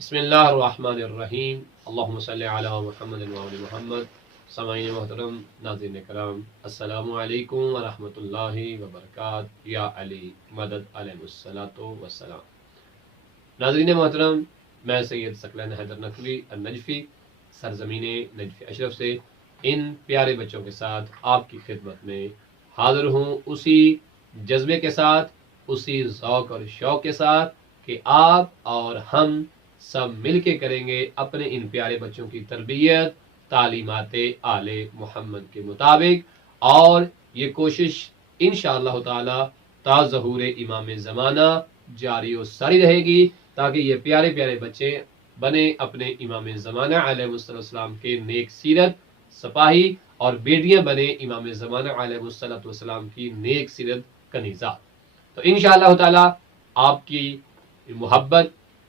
بسم اللہ الرحمن الرحیم اللہم صلی علی محمد وعلی محمد. سامعین محترم، ناظرین کرام، السلام علیکم ورحمۃ اللہ وبرکاتہ. یا علی مدد علیہ الصلاۃ والسلام. ناظرین محترم، میں سید ثقلین حیدر نقوی النجفی سرزمین نجف اشرف سے ان پیارے بچوں کے ساتھ آپ کی خدمت میں حاضر ہوں، اسی جذبے کے ساتھ، اسی ذوق اور شوق کے ساتھ کہ آپ اور ہم سب مل کے کریں گے اپنے ان پیارے بچوں کی تربیت تعلیمات آل محمد کے مطابق، اور یہ کوشش انشاءاللہ تعالی تا ظہور امام زمانہ جاری و ساری رہے گی، تاکہ یہ پیارے پیارے بچے بنے اپنے امام زمانہ علیہ السلام کے نیک سیرت سپاہی، اور بیٹیاں بنے امام زمانہ علیہ السلام کی نیک سیرت کنیزات. تو انشاءاللہ تعالی آپ کی محبت،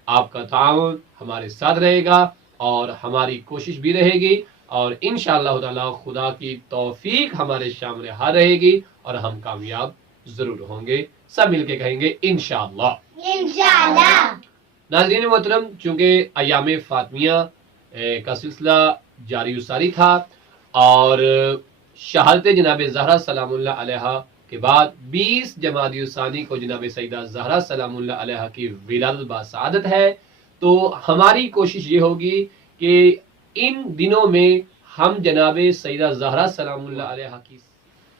آپ کا تعاون ہمارے ساتھ رہے گا، اور ہماری کوشش بھی رہے گی، اور انشاءاللہ تعالی خدا کی توفیق ہمارے شامل حال رہے گی، اور ہم کامیاب ضرور ہوں گے. سب مل کے کہیں گے انشاءاللہ. انشاءاللہ. ناظرین محترم، چونکہ ایام فاطمیہ کا سلسلہ جاری و ساری تھا، اور شہادت جناب زہرا سلام اللہ علیہا کے بعد 20 جمادی الثانی کو جناب سیدہ زہرا سلام اللہ علیہا کی ولادت باسعادت ہے، تو ہماری کوشش یہ ہوگی کہ ان دنوں میں ہم جناب سیدہ زہرا سلام اللہ علیہا کی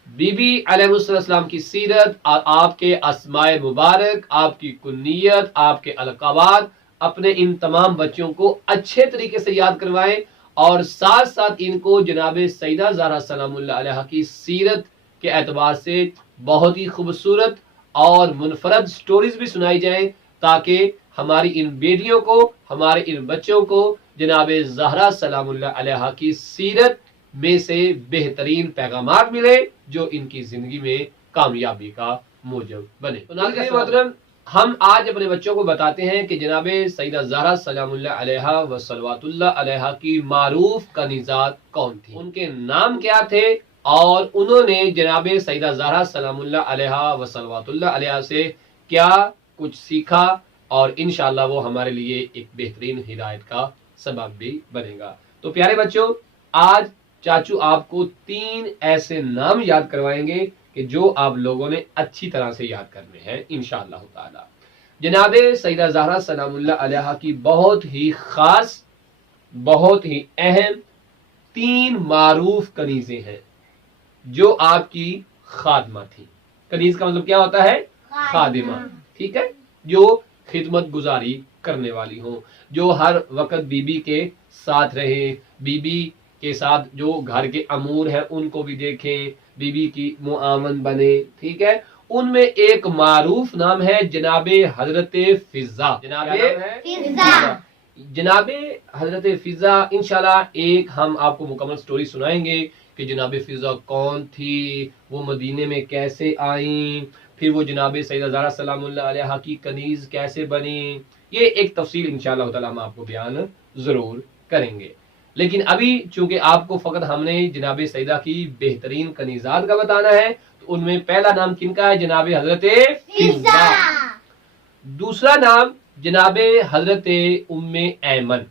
بی بی علیہ السلام کی سیرت، اور آپ کے اسماء مبارک، آپ کی کنیت، آپ کے القابات اپنے ان تمام بچوں کو اچھے طریقے سے یاد کروائیں، اور ساتھ ساتھ ان کو جناب سیدہ زہرا سلام اللہ علیہا کی سیرت کے اعتبار سے بہت ہی خوبصورت اور منفرد سٹوریز بھی سنائی جائیں، تاکہ ہماری ان بیٹیوں کو، ہمارے ان بچوں کو جناب زہرا سلام اللہ علیہا کی سیرت میں سے بہترین پیغامات ملے، جو ان کی زندگی میں کامیابی کا موجب بنے. ناظرین محترم، ہم آج اپنے بچوں کو بتاتے ہیں کہ جناب سیدہ زہرا سلام اللہ علیہا و صلوات اللہ علیہا کی معروف کنیزات کون تھیں، ان کے نام کیا تھے، اور انہوں نے جناب سیدہ زہرا سلام اللہ علیہا و صلوات اللہ علیہا سے کیا کچھ سیکھا، اور انشاءاللہ وہ ہمارے لیے ایک بہترین ہدایت کا سبب بھی بنے گا. تو پیارے بچوں، آج چاچو آپ کو 3 ایسے نام یاد کروائیں گے کہ جو آپ لوگوں نے اچھی طرح سے یاد کرنے ہیں انشاءاللہ تعالی. جناب سیدہ زہرا سلام اللہ علیہا کی بہت ہی خاص، بہت ہی اہم 3 معروف کنیزیں ہیں جو آپ کی خادمہ تھیں. کنیز کا مطلب کیا ہوتا ہے؟ خادمہ. ٹھیک ہے، جو خدمت گزاری کرنے والی ہوں، جو ہر وقت بی بی کے ساتھ رہیں، بی بی کے ساتھ جو گھر کے امور ہیں ان کو بھی دیکھیں، بی بی کی معاون بنے. ٹھیک ہے، ان میں ایک معروف نام ہے جناب حضرت فضہ. جناب حضرت فضہ انشاءاللہ ایک ہم آپ کو مکمل سٹوری سنائیں گے کہ جناب فضہ کون تھی، وہ مدینے میں کیسے آئیں، پھر وہ جناب سیدہ زہرا سلام اللہ علیہا کی کنیز کیسے بنی. یہ ایک تفصیل انشاءاللہ تعالی ہم آپ کو بیان ضرور کریں گے. لیکن ابھی چونکہ آپ کو فقط ہم نے جناب سیدہ کی بہترین کنیزات کا بتانا ہے، تو ان میں پہلا نام کن کا ہے؟ جناب حضرت فضہ۔ دوسرا نام جناب حضرت ام ایمن،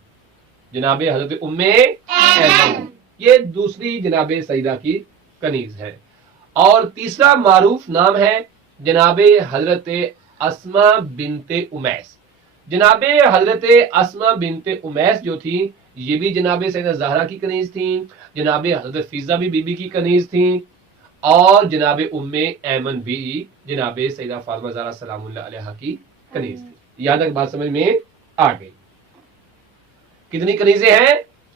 جناب حضرت ام ایمن، یہ دوسری جناب سیدہ کی کنیز ہے۔ اور تیسرا معروف نام ہے جناب حضرت اسما بنت امیس۔ جناب حضرت اسما بنت امیس جو تھی یہ بھی جناب سیدہ زہرا کی کنیز تھیں، جناب حضرت فضہ بھی بی بی کی کنیز تھیں، اور جناب ام ایمن بھی جناب سیدہ فاطمہ زہرا سلام اللہ علیہا کی کنیز تھی۔ یہاں تک بات سمجھ میں آ گئی؟ کتنی کنیزیں ہیں؟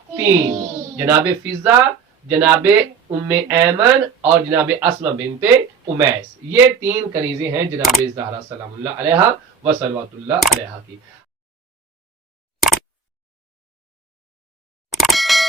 3، جناب فضہ، جناب ام ایمن اور جناب اسما بنت امیس، یہ 3 کنیزیں ہیں جناب زہرا سلام اللہ علیہا و صلوات اللہ علیہا کی۔